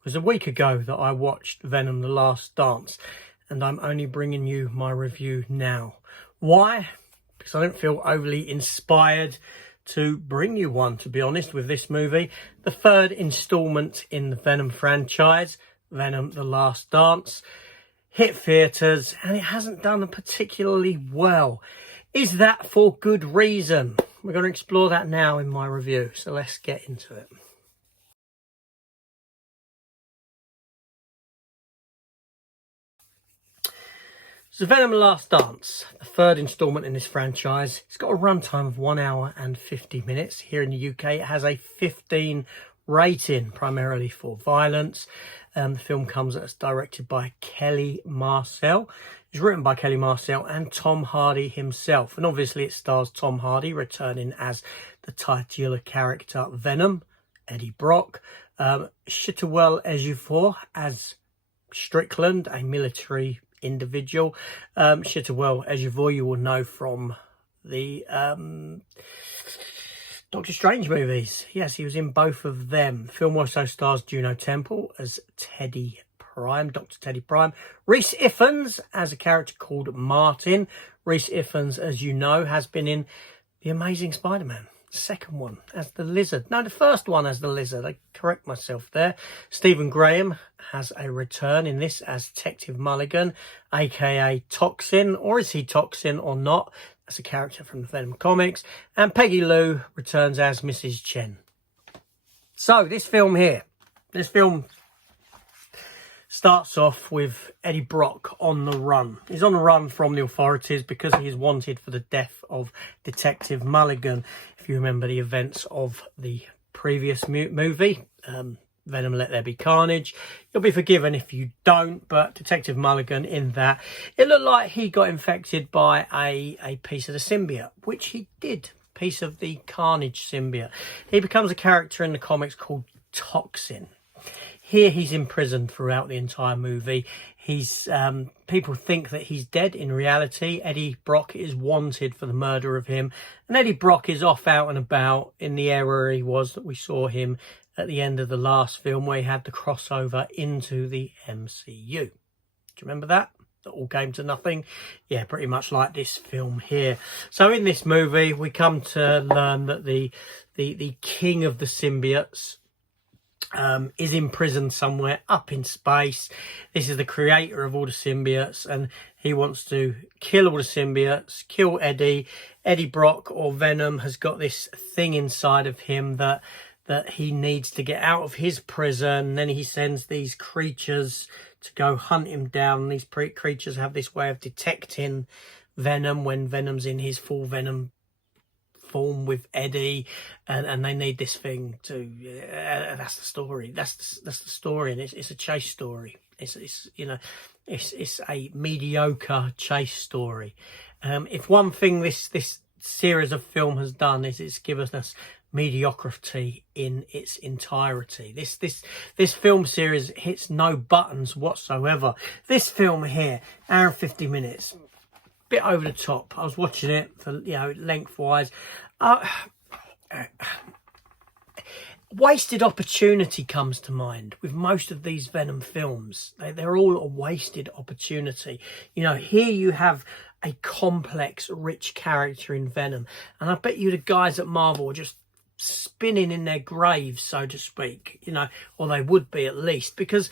It was a week ago that I watched Venom: The Last Dance, and I'm only bringing you my review now. Why? Because I don't feel overly inspired to bring you one, to be honest, with this movie. The third instalment in the Venom franchise, Venom: The Last Dance, hit theatres, and it hasn't done particularly well. Is that for good reason? We're going to explore that now in my review, so let's get into it. So Venom: The Last Dance, the third instalment in this franchise. It's got a runtime of 1 hour and 50 minutes. Here in the UK, it has a 15 rating, primarily for violence. The film comes as directed by Kelly Marcel. It's written by Kelly Marcel and Tom Hardy himself. And obviously it stars Tom Hardy returning as the titular character Venom, Eddie Brock. Chiwetel Ejiofor as Strickland, a military individual. Chiwetel Ejiofor you will know from the Doctor Strange movies. Yes, he was in both of them. The film also stars Juno Temple as Teddy Prime, Dr. Teddy Prime. Rhys Ifans as a character called Martin. Rhys Ifans, as you know, has been in The Amazing Spider-Man. Second one as the Lizard. No, the first one as the Lizard. I correct myself there. Stephen Graham has a return in this as Detective Mulligan, aka Toxin. Or is he Toxin or not? That's a character from the Venom comics. And Peggy Lou returns as Mrs. Chen. So this film here, this film starts off with Eddie Brock on the run. He's on the run from the authorities because he is wanted for the death of Detective Mulligan. If you remember the events of the previous movie, Venom: Let There Be Carnage, you'll be forgiven if you don't, but Detective Mulligan in that, it looked like he got infected by a piece of the symbiote, which he did, piece of the Carnage symbiote. He becomes a character in the comics called Toxin. Here he's imprisoned throughout the entire movie. He's people think that he's dead. In reality, Eddie Brock is wanted for the murder of him. And Eddie Brock is off out and about in the area he was that we saw him at the end of the last film, where he had the crossover into the MCU. Do you remember that? That all came to nothing. Yeah, pretty much like this film here. So in this movie, we come to learn that the king of the symbiotes is imprisoned somewhere up in space. This is the creator of all the symbiotes, and he wants to kill all the symbiotes, kill Eddie. Eddie Brock, or Venom, has got this thing inside of him that he needs to get out of his prison. Then he sends these creatures to go hunt him down. These creatures have this way of detecting Venom when Venom's in his full Venom form with Eddie, and they need this thing to that's the story. That's the story, and it's a chase story. It's you know, it's a mediocre chase story. If one thing this series of film has done is it's given us mediocrity in its entirety. This film series hits no buttons whatsoever. This film here, hour and 50 minutes, bit over the top. I was watching it for, you know, lengthwise. Wasted opportunity comes to mind with most of these Venom films. They're all a wasted opportunity. You know, here you have a complex, rich character in Venom, and I bet you the guys at Marvel are just spinning in their graves, so to speak, you know, or they would be at least, because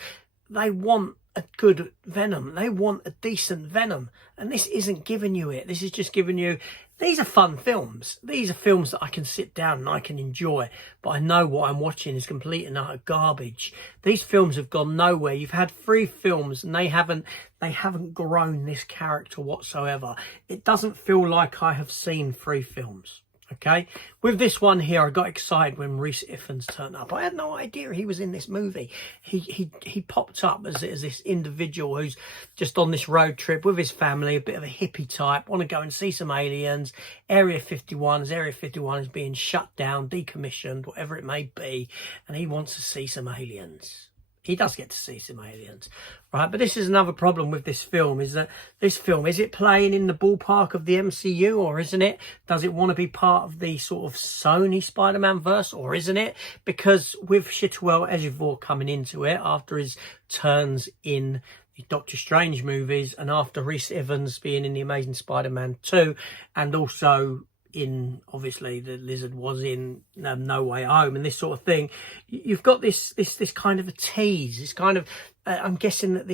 they want a good Venom. They want a decent Venom, and this isn't giving you it. This is just giving you, these are fun films. These are films that I can sit down and I can enjoy, but I know what I'm watching is complete and utter garbage. These films have gone nowhere. You've had 3 films and they haven't grown this character whatsoever. It doesn't feel like I have seen 3 films. Okay, with this one here, I got excited when Rhys Ifans turned up. I had no idea he was in this movie. He popped up as this individual who's just on this road trip with his family, a bit of a hippie type, want to go and see some aliens. Area 51 is being shut down, decommissioned, whatever it may be, and he wants to see some aliens. He does get to see some aliens, right? But this is another problem with this film, is that this film, is it playing in the ballpark of the MCU or isn't it? Does it want to be part of the sort of Sony Spider-Man verse or isn't it? Because with Chiwetel Ejiofor coming into it after his turns in the Doctor Strange movies and after Rhys Evans being in the Amazing Spider-Man 2 and also in, obviously, the Lizard was in No Way Home and this sort of thing, you've got this kind of a tease, this kind of I'm guessing that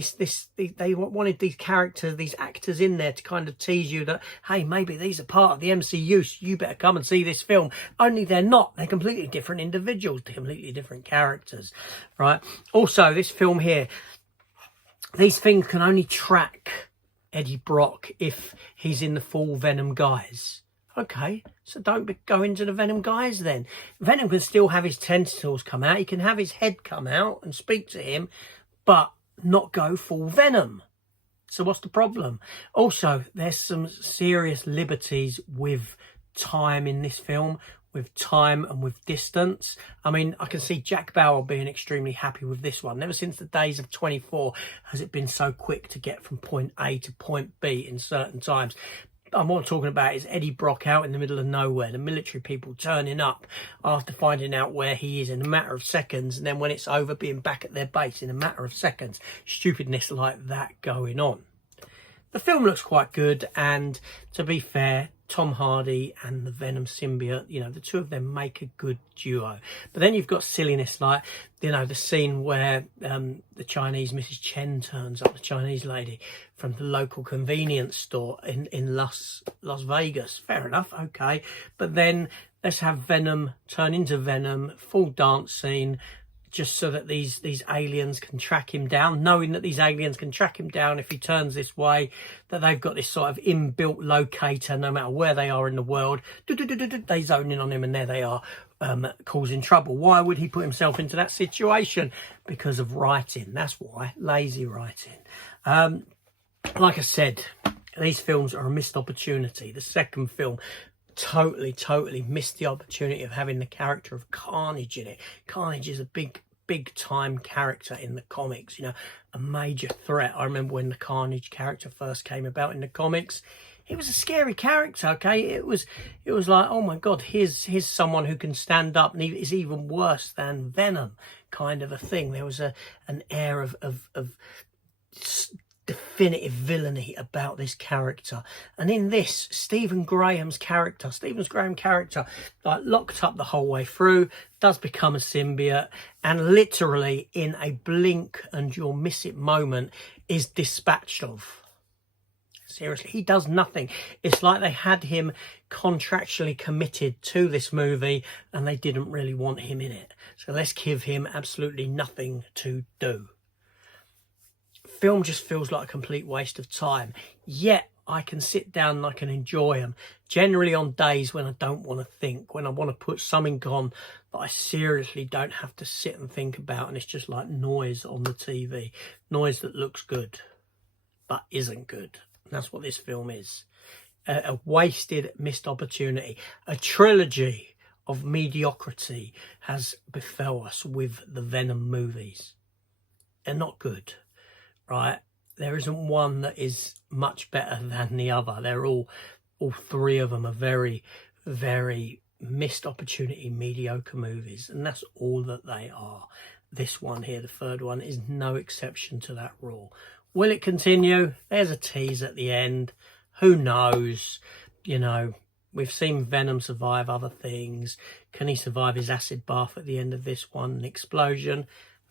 they wanted these characters, these actors in there to kind of tease you that, hey, maybe these are part of the MCU, so you better come and see this film. Only they're not. They're completely different individuals, completely different characters, right? Also, this film here, these things can only track Eddie Brock if he's in the full Venom guise. Okay, so don't go into the Venom guise then. Venom can still have his tentacles come out. He can have his head come out and speak to him, but not go full Venom. So what's the problem? Also, there's some serious liberties with time in this film, with time and with distance. I mean, I can see Jack Bauer being extremely happy with this one. Never since the days of 24 has it been so quick to get from point A to point B in certain times. And what I'm talking about is Eddie Brock out in the middle of nowhere, the military people turning up after finding out where he is in a matter of seconds, and then when it's over, being back at their base in a matter of seconds. Stupidness like that going on. The film looks quite good, and to be fair, Tom Hardy and the Venom symbiote, you know, the two of them make a good duo. But then you've got silliness like, you know, the scene where the Chinese Mrs. Chen turns up, the Chinese lady from the local convenience store in Las Vegas. Fair enough, okay. But then let's have Venom turn into Venom, full dance scene, just so that these aliens can track him down, knowing that these aliens can track him down if he turns this way, that they've got this sort of inbuilt locator no matter where they are in the world. They zone in on him and there they are, causing trouble. Why would he put himself into that situation? Because of writing. That's why. Lazy writing. Like I said, these films are a missed opportunity. The second film totally missed the opportunity of having the character of Carnage in it. Carnage is a big time character in the comics, you know, a major threat. I remember when the Carnage character first came about in the comics, he was a scary character, okay? It was like, oh my god, here's someone who can stand up and he is even worse than Venom, kind of a thing. There was an air of definitive villainy about this character. And in this, Stephen Graham's character, like locked up the whole way through, does become a symbiote, and literally in a blink and you'll miss it moment is dispatched of. Seriously, he does nothing. It's like they had him contractually committed to this movie and they didn't really want him in it. So let's give him absolutely nothing to do. Film just feels like a complete waste of time, yet I can sit down and I can enjoy them, generally on days when I don't want to think, when I want to put something on that I seriously don't have to sit and think about, and it's just like noise on the TV, noise that looks good but isn't good. And that's what this film is, a wasted, missed opportunity. A trilogy of mediocrity has befell us with the Venom movies. They're not good. Right, there isn't one that is much better than the other. They're all three of them are very missed opportunity, mediocre movies, and that's all that they are. This one here, the third one, is no exception to that rule. Will it continue? There's a tease at the end. Who knows? You know, we've seen Venom survive other things. Can he survive his acid bath at the end of this one? An explosion?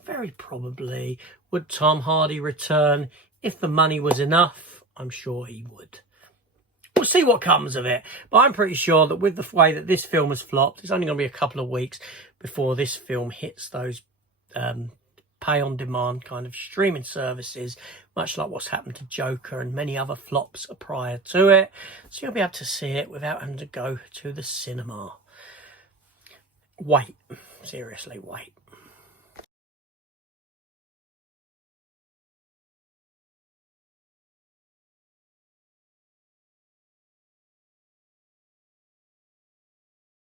Very probably. Would Tom Hardy return? If the money was enough, I'm sure he would. We'll see what comes of it. But I'm pretty sure that with the way that this film has flopped, it's only going to be a couple of weeks before this film hits those pay-on-demand kind of streaming services, much like what's happened to Joker and many other flops prior to it. So you'll be able to see it without having to go to the cinema. Wait. Seriously, wait.